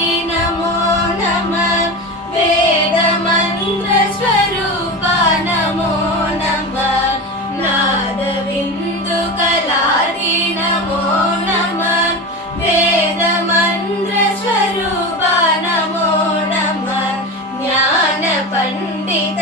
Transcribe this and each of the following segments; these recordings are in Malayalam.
नमो नमः। भेद नमो नमः। नादबिन्दुकलादि नमो नमः। भेदमन्त्रस्वरूपा नमो नमः। ज्ञानपण्डित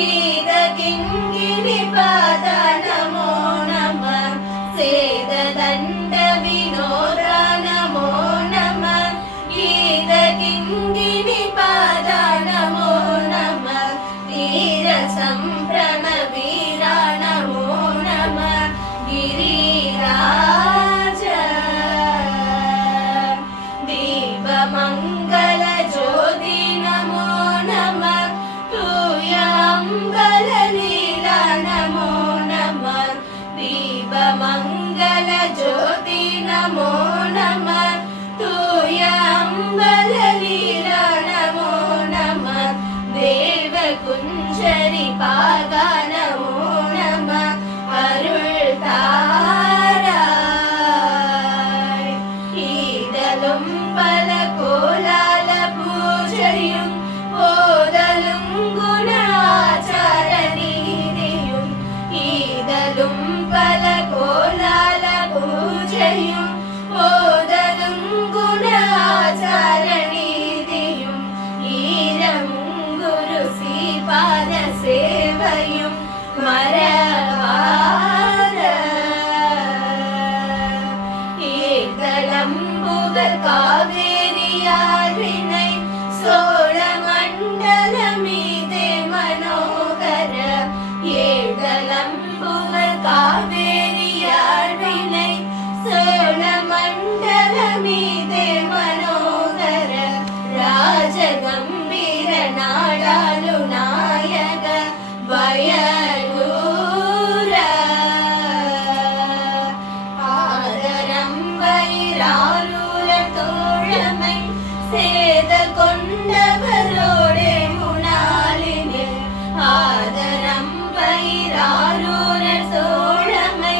Kitty! നമോ നമ തൂയ അമ്പലലീല നമോ നമ ദേവകുഞ്ചരി പാക നമോ ഈതലും പല കോലാല പൂജയും ഓതതും ഗുണാചാരണീതിയും ഈരമും ഗുരു ശ്രീപാദ സേവയും മരവാര ഏതലമ്പുകൾ കാവേരിയാറിനെ സോ நேதல் கொண்டவரோடே முனாலினே ஆதரம் பயிராரூரர் சோழமை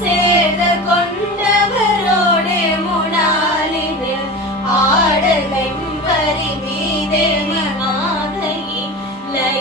சேர்தல் கொண்டவரோடே முனாலினே ஆடலை பரிமீதே மாதையை லை